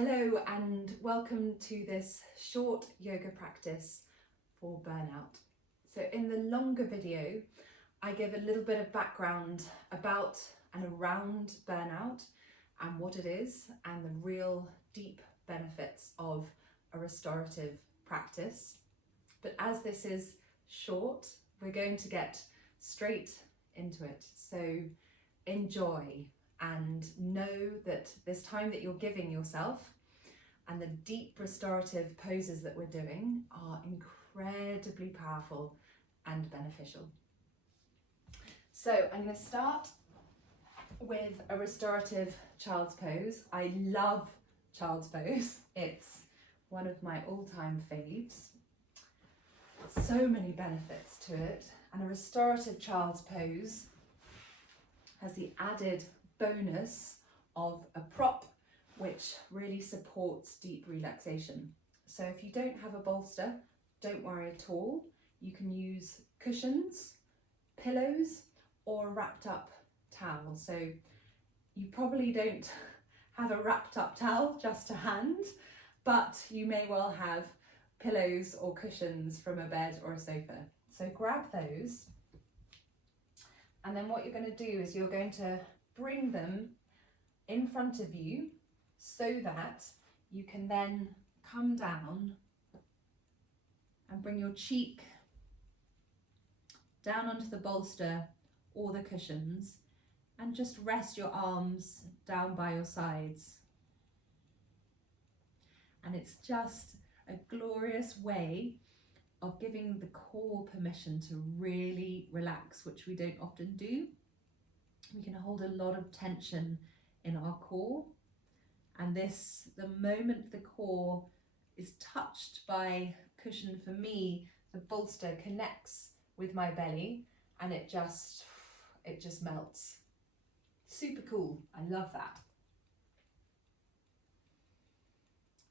Hello and welcome to this short yoga practice for burnout. So in the longer video, I give a little bit of background about and around burnout and what it is and the real deep benefits of a restorative practice. But as this is short, we're going to get straight into it. So enjoy and know that this time that you're giving yourself and the deep restorative poses that we're doing are incredibly powerful and beneficial. So I'm going to start with a restorative child's pose. I love child's pose. It's one of my all-time faves. So many benefits to it, and a restorative child's pose has the added bonus of a prop which really supports deep relaxation. So if you don't have a bolster, don't worry at all. You can use cushions, pillows, or a wrapped up towel. So you probably don't have a wrapped up towel just to hand, but you may well have pillows or cushions from a bed or a sofa. So grab those, and then what you're going to do is you're going to bring them in front of you so that you can then come down and bring your cheek down onto the bolster or the cushions and just rest your arms down by your sides. And it's just a glorious way of giving the core permission to really relax, which we don't often do. We can hold a lot of tension in our core, and the moment the core is touched by cushion, for me, the bolster connects with my belly and it just melts. Super cool. I love that.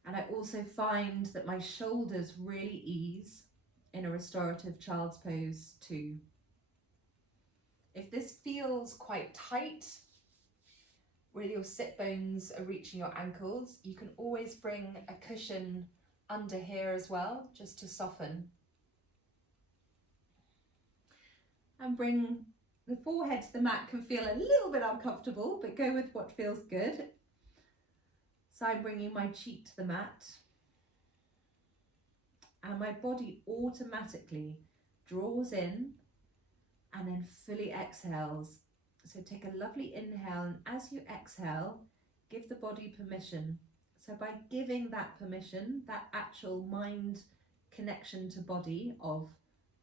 And I also find that my shoulders really ease in a restorative child's pose too. If this feels quite tight, where your sit bones are reaching your ankles, you can always bring a cushion under here as well, just to soften. And bring the forehead to the mat. Can feel a little bit uncomfortable, but go with what feels good. So I'm bringing my cheek to the mat, and my body automatically draws in and then fully exhales. So take a lovely inhale, and as you exhale, give the body permission. So by giving that permission, that actual mind connection to body of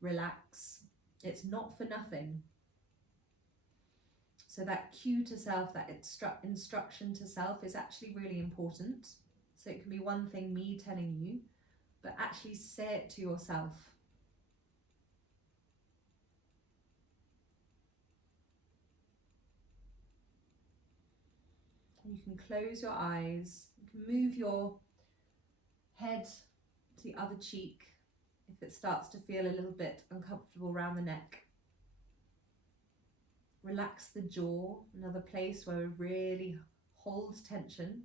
relax, it's not for nothing. So that cue to self, that instruction to self is actually really important. So it can be one thing me telling you, but actually say it to yourself. You can close your eyes, you can move your head to the other cheek if it starts to feel a little bit uncomfortable around the neck. Relax the jaw, another place where we really hold tension.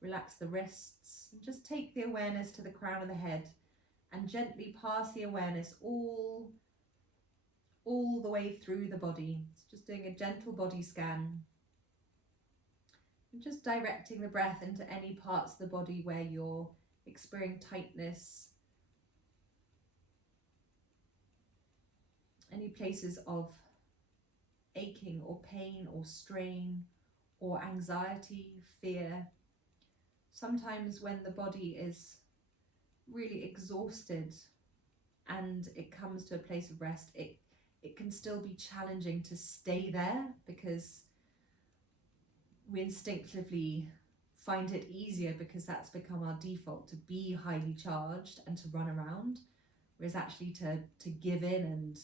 Relax the wrists, and just take the awareness to the crown of the head and gently pass the awareness all the way through the body. It's just doing a gentle body scan. And just directing the breath into any parts of the body where you're experiencing tightness, any places of aching or pain or strain or anxiety, fear. Sometimes when the body is really exhausted and it comes to a place of rest, it can still be challenging to stay there, because we instinctively find it easier, because that's become our default, to be highly charged and to run around, whereas actually to give in and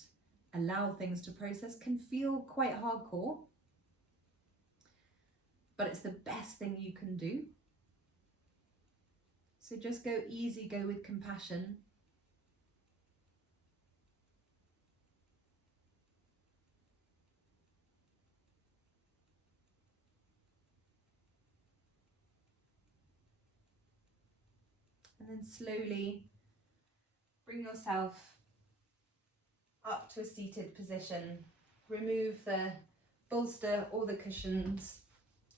allow things to process can feel quite hardcore, but it's the best thing you can do. So just go easy, go with compassion. And then slowly bring yourself up to a seated position. Remove the bolster or the cushions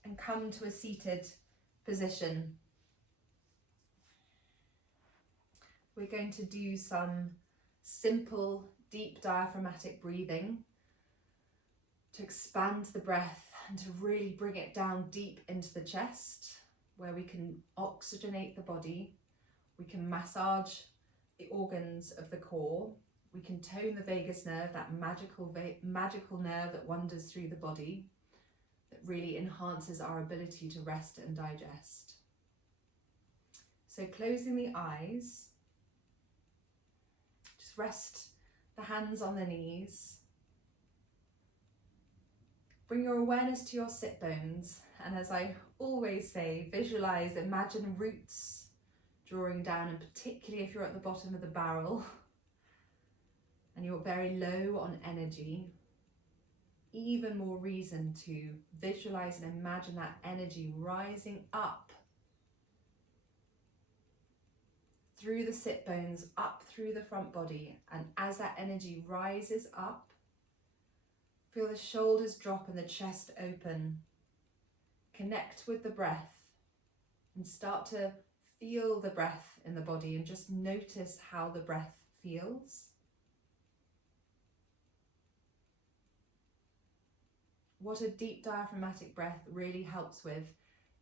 and come to a seated position. We're going to do some simple, deep diaphragmatic breathing to expand the breath and to really bring it down deep into the chest, where we can oxygenate the body, we can massage the organs of the core, we can tone the vagus nerve, that magical nerve that wanders through the body, that really enhances our ability to rest and digest. So closing the eyes, just rest the hands on the knees. Bring your awareness to your sit bones, and as I always say, visualize, imagine roots drawing down, and particularly if you're at the bottom of the barrel and you're very low on energy, even more reason to visualize and imagine that energy rising up through the sit bones, up through the front body, and as that energy rises up, feel the shoulders drop and the chest open. Connect with the breath and start to feel the breath in the body and just notice how the breath feels. What a deep diaphragmatic breath really helps with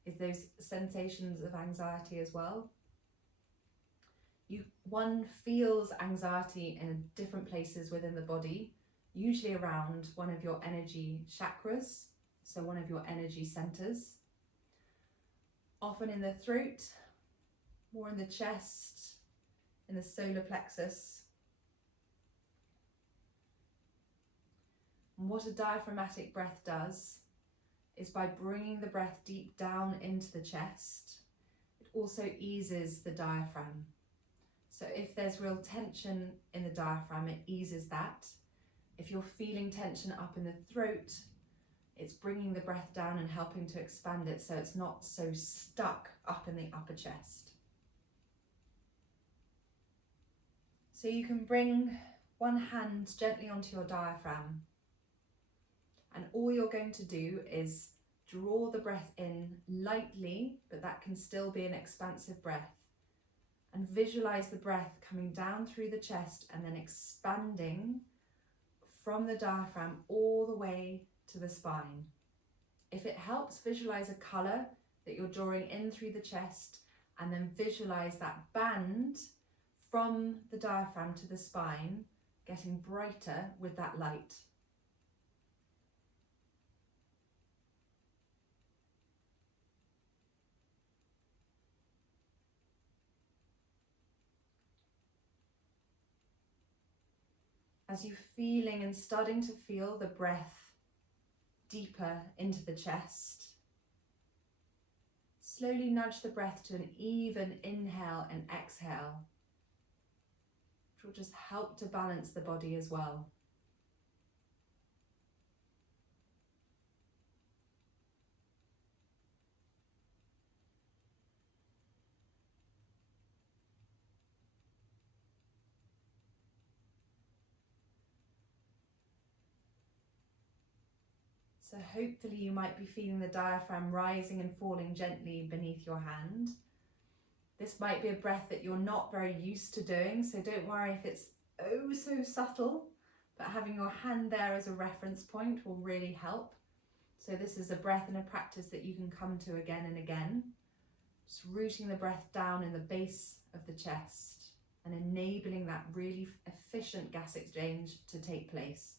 is those sensations of anxiety as well. One feels anxiety in different places within the body, usually around one of your energy chakras, so one of your energy centers. Often in the throat, more in the chest, in the solar plexus. And what a diaphragmatic breath does is by bringing the breath deep down into the chest, it also eases the diaphragm. So if there's real tension in the diaphragm, it eases that. If you're feeling tension up in the throat, it's bringing the breath down and helping to expand it so it's not so stuck up in the upper chest. So you can bring one hand gently onto your diaphragm, and all you're going to do is draw the breath in lightly, but that can still be an expansive breath, and visualize the breath coming down through the chest and then expanding from the diaphragm all the way to the spine. If it helps, visualize a colour that you're drawing in through the chest, and then visualize that band from the diaphragm to the spine getting brighter with that light. As you're feeling and starting to feel the breath deeper into the chest, slowly nudge the breath to an even inhale and exhale, which will just help to balance the body as well. So hopefully you might be feeling the diaphragm rising and falling gently beneath your hand. This might be a breath that you're not very used to doing, so don't worry if it's oh so subtle, but having your hand there as a reference point will really help. So this is a breath and a practice that you can come to again and again. Just rooting the breath down in the base of the chest and enabling that really efficient gas exchange to take place.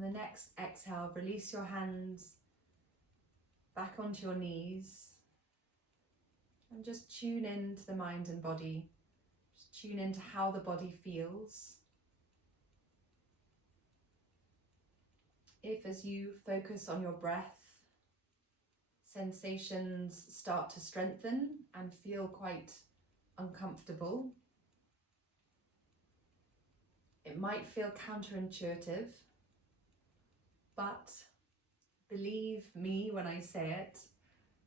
On the next exhale, release your hands back onto your knees and just tune into the mind and body. Just tune into how the body feels. If, as you focus on your breath, sensations start to strengthen and feel quite uncomfortable, it might feel counterintuitive, but believe me when I say it,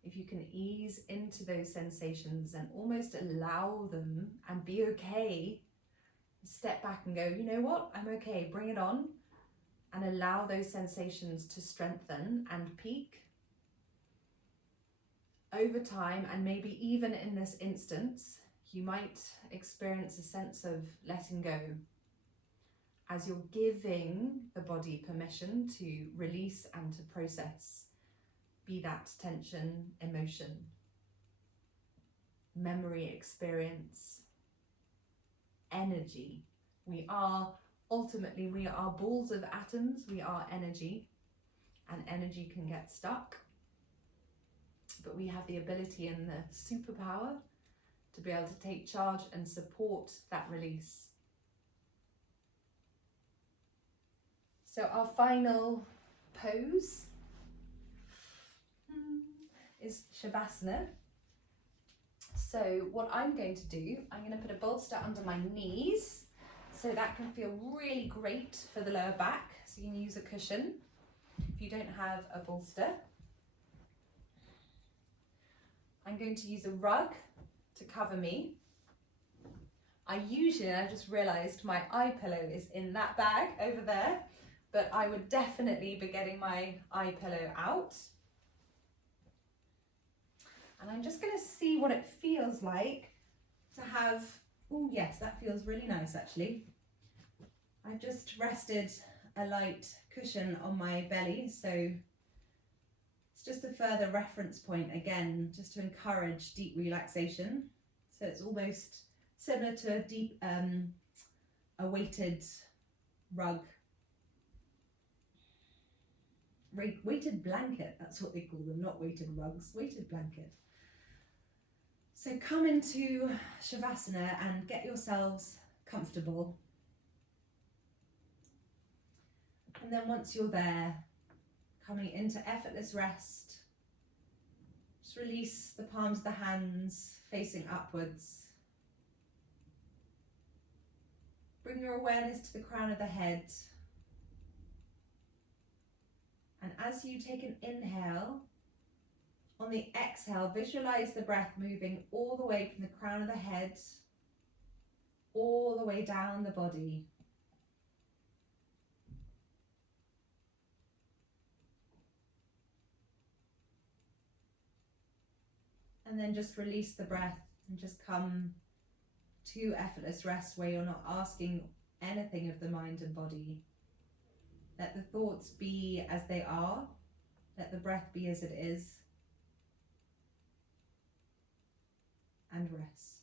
if you can ease into those sensations and almost allow them and be okay, step back and go, you know what, I'm okay, bring it on, and allow those sensations to strengthen and peak. Over time, and maybe even in this instance, you might experience a sense of letting go as you're giving the body permission to release and to process, be that tension, emotion, memory, experience, energy. We are balls of atoms, we are energy, and energy can get stuck. But we have the ability and the superpower to be able to take charge and support that release. So our final pose is Shavasana. So what I'm going to do, I'm going to put a bolster under my knees so that can feel really great for the lower back. So you can use a cushion if you don't have a bolster. I'm going to use a rug to cover me. I just realised my eye pillow is in that bag over there, but I would definitely be getting my eye pillow out. And I'm just going to see what it feels like to have, oh yes, that feels really nice actually. I've just rested a light cushion on my belly, so it's just a further reference point again, just to encourage deep relaxation. So it's almost similar to a weighted rug, weighted blanket, that's what they call them, not weighted rugs, weighted blanket. So come into Shavasana and get yourselves comfortable. And then once you're there, coming into effortless rest, just release the palms of the hands facing upwards. Bring your awareness to the crown of the head. And as you take an inhale, on the exhale, visualize the breath moving all the way from the crown of the head, all the way down the body. And then just release the breath and just come to effortless rest where you're not asking anything of the mind and body. Let the thoughts be as they are. Let the breath be as it is. And rest.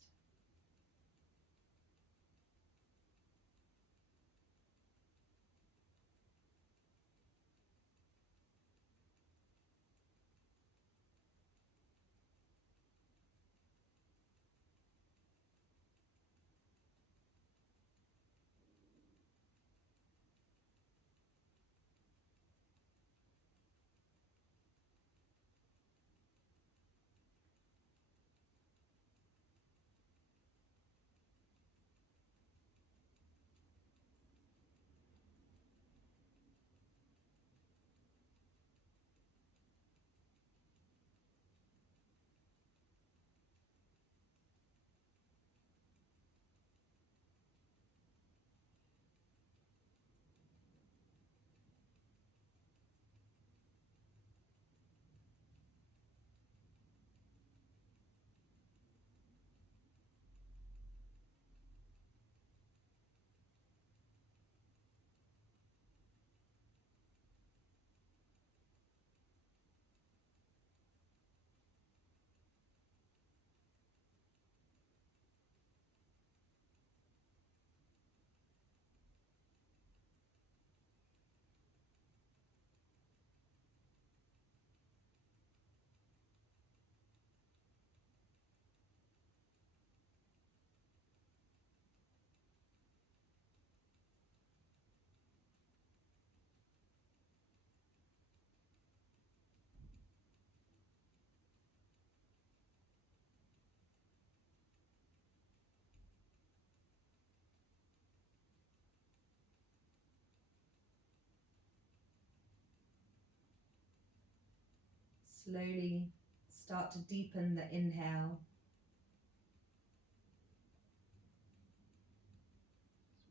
Slowly start to deepen the inhale.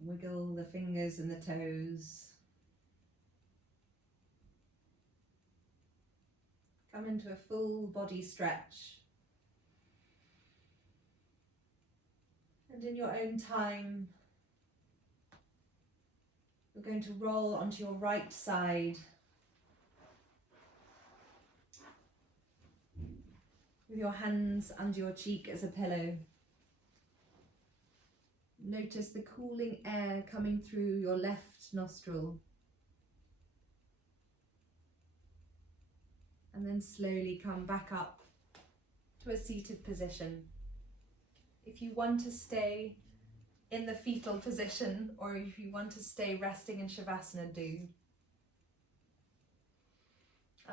Wiggle the fingers and the toes. Come into a full body stretch. And in your own time, you're going to roll onto your right side with your hands under your cheek as a pillow. Notice the cooling air coming through your left nostril. And then slowly come back up to a seated position. If you want to stay in the fetal position, or if you want to stay resting in Shavasana, do.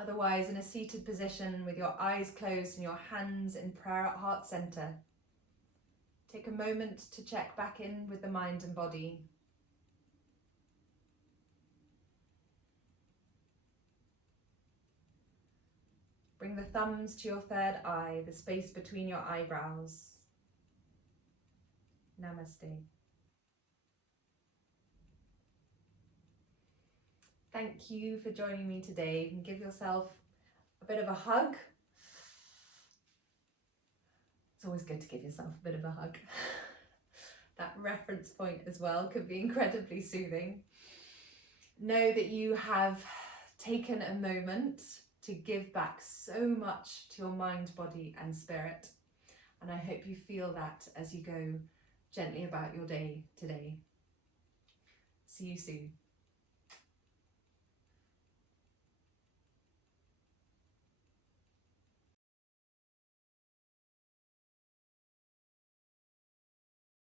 Otherwise, in a seated position with your eyes closed and your hands in prayer at heart center, take a moment to check back in with the mind and body. Bring the thumbs to your third eye, the space between your eyebrows. Namaste. Thank you for joining me today. You can give yourself a bit of a hug. It's always good to give yourself a bit of a hug. That reference point as well could be incredibly soothing. Know that you have taken a moment to give back so much to your mind, body and spirit. And I hope you feel that as you go gently about your day today. See you soon.